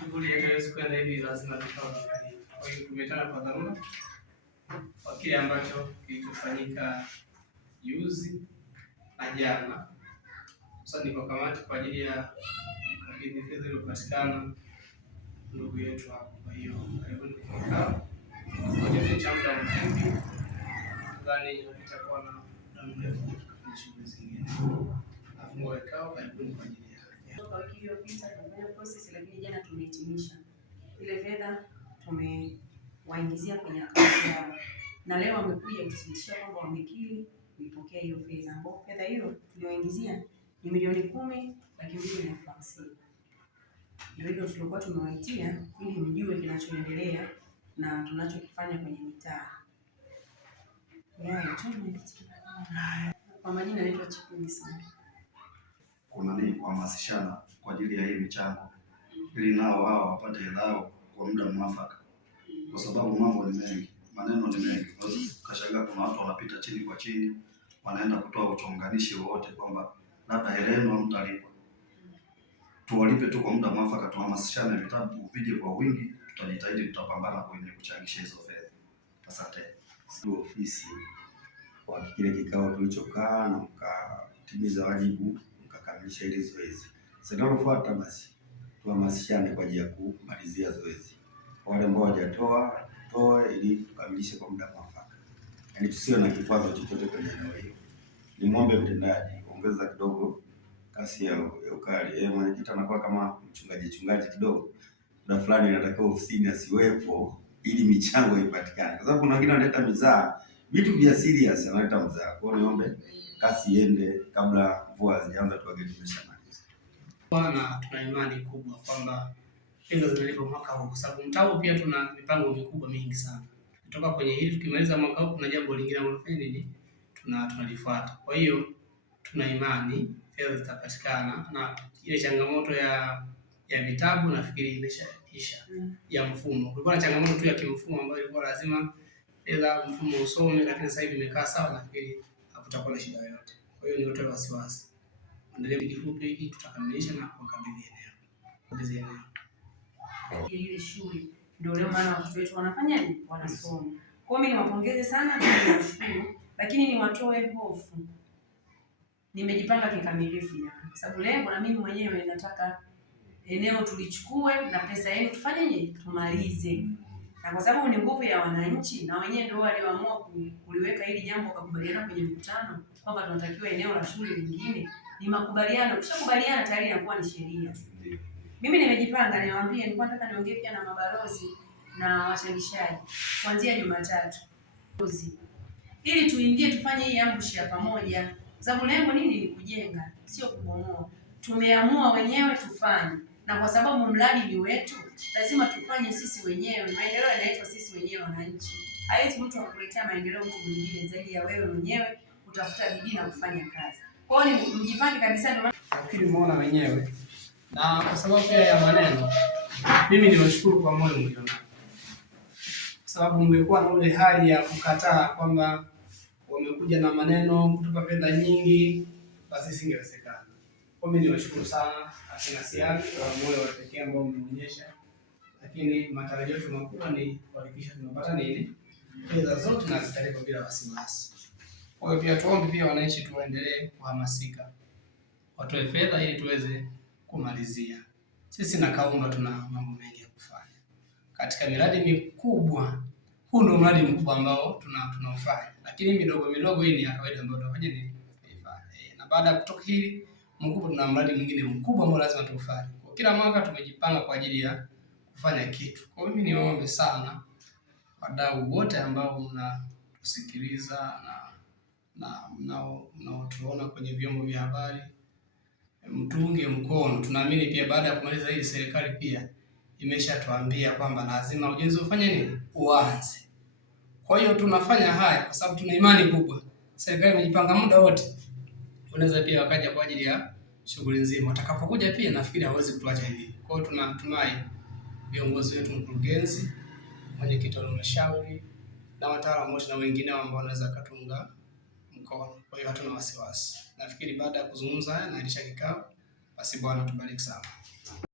shughuli yetu haiwezi kwenda hivi, lazima tuangalie. Kwa hiyo tumetana kwa dharura kwa kile ambacho kilichofanyika juzi na jana. Sasa niko kamati kwa ajili ya kukabidhi fedha iliyopatikana ndugu yetu hapo. Kwa hiyo karibuni kwa kikao moja cha muda mfupi, nadhani itakuwa na muda mrefu kufanya shughuli zingine. Afungua kikao, karibuni kwa ajili ya kwa wiki iliyopita tumefanya process, lakini jana tumehitimisha ile fedha, tumewaingizia kwenye akaunti yao, na leo wamekuja kuthibitisha kwamba wamekiri kuipokea hiyo fedha, ambapo fedha hiyo tuliowaingizia ni milioni 10,250,000. Ndio hilo tulikuwa tumewaitia ili mjue kinachoendelea na tunachokifanya kwenye mitaa. Kwa majina naitwa Chipuni sana. Kuna nini kuhamasishana kwa ajili ya hii michango ili nao hao wapate hela yao kwa muda mwafaka, kwa sababu mambo ni mengi, maneno ni mengi. Ukashangaa kuna watu wanapita chini kwa chini, wanaenda kutoa uchonganishi wowote kwamba labda hela yenu hamtalipwa. Tuwalipe tu kwa muda mwafaka, tuhamasishane, vitabu vije kwa wingi, tutajitahidi, tutapambana kwenye kuchangisha hizo fedha. Asante. Ofisi kwa kile kikao tulichokaa na mkatimiza wajibu, mkakamilisha hili zoezi. Sasa linalofuata basi tuhamasishane kwa ajili ya kumalizia zoezi. Wale ambao hawajatoa toe ili tukamilishe kwa muda mwafaka. Yaani tusiwe na kikwazo chochote kwenye eneo hilo. Nimwombe mtendaji ongeza kidogo kasi ya ukali. Mwenyekiti anakuwa kama mchungaji kidogo. Muda fulani inatakiwa ofisini asiwepo ili michango ipatikane. Kwa sababu kuna wengine wanaleta mizaa, vitu vya serious analeta mzaa. Kwa hiyo niombe kasi iende kabla mvua hazijaanza tuage tumeshamaliza. Bwana, tuna imani kubwa kwamba fedha zinalipwa mwaka huu, kwa sababu mtaa pia tuna mipango mikubwa mingi sana. Kutoka kwenye hili tukimaliza mwaka huu kuna jambo lingine ambalo tunafanya nini? Tunalifuata. Kwa hiyo tuna imani fedha zitapatikana, na ile changamoto ya vitabu nafikiri imeshaisha. Ya mfumo, kulikuwa na changamoto tu ya kimfumo ambayo ilikuwa lazima fedha mfumo usome, lakini sasa hivi imekaa sawa, nafikiri hakutakuwa na shida yoyote. Kwa hiyo nitoe wasiwasi, endelee kifupi hiki tutakamilisha na kukabidhi eneo. Ile shule ndio leo maana watoto wetu wanafanyaje? Wanasoma. Kwa hiyo mimi niwapongeze sana na niwashukuru, lakini niwatoe hofu. Nimejipanga kikamilifu jana, kwa sababu lengo na mimi mwenyewe nataka eneo tulichukue na pesa yenu tufanyeje? Tumalize. Na kwa sababu ni nguvu ya wananchi na wenyewe ndio walioamua kuliweka hili jambo, wakakubaliana kwenye mkutano kwamba tunatakiwa eneo la shule lingine, ni makubaliano. Ukishakubaliana tayari inakuwa ni sheria. Mimi nimejipanga, niwaambie, nilikuwa nataka niongee pia na mabalozi na wachangishaji kuanzia Jumatatu ili tuingie tufanye hii ambushi ya pamoja, kwa sababu lengo nini? Ni kujenga, sio kubomoa. Tumeamua wenyewe tufanye, na kwa sababu mradi ni wetu, lazima tufanye sisi wenyewe. Maendeleo yanaitwa sisi wenyewe wananchi. Haiwezi mtu akuletea maendeleo mtu mwingine zaidi ya wewe mwenyewe kutafuta bidii na kufanya kazi. Kwa hiyo ni mjipange kabisa, ndio nafikiri umeona wenyewe. Na kwa sababu pia ya maneno, mimi niwashukuru kwa moyo mlionao, kwa sababu mngekuwa na ile hali ya kukataa kwamba wamekuja na maneno kutupa fedha nyingi, basi singewezekana. Kwa mimi niwashukuru sana akina Siagi kwa moyo wa pekee ambao mmeonyesha, lakini matarajio yetu makubwa ni kuhakikisha tunapata nini, fedha zote na zitalipwa bila wasiwasi. Kwa hiyo pia tuombe pia wananchi tuendelee kuhamasika, watoe fedha ili tuweze kumalizia. Sisi na Kaumba tuna mambo mengi ya kufanya katika miradi mikubwa. Huu ndio mradi mkubwa ambao tunaufanya, lakini midogo hii ni ya kawaida ambayo tunafanya ni kuifanya. Na baada ya kutoka hili mkubwa, tuna mradi mwingine mkubwa ambao lazima tuufanye. Kwa kila mwaka tumejipanga kwa ajili ya kufanya kitu. Kwa hiyo mimi niwaombe sana wadau wote ambao mnatusikiliza na mnaotuona kwenye vyombo vya habari, mtuunge mkono. Tunaamini pia baada ya kumaliza hii, serikali pia imeshatuambia kwamba lazima ujenzi ufanye nini? Uanze. Kwa hiyo tunafanya haya kwa sababu tuna imani kubwa. Serikali imejipanga muda wote. Unaweza pia wakaja kwa ajili ya shughuli nzima. Watakapokuja pia nafikiri hawezi kutuacha hivi. Kwa hiyo tunatumai viongozi wetu, mkurugenzi, mwenyekiti wa halmashauri na wataalamu wote na wengine ambao wanaweza kutunga mkono. Kwa hiyo hatuna wasiwasi. Nafikiri baada ya kuzungumza haya na ilisha kikao, basi Bwana tubariki sana.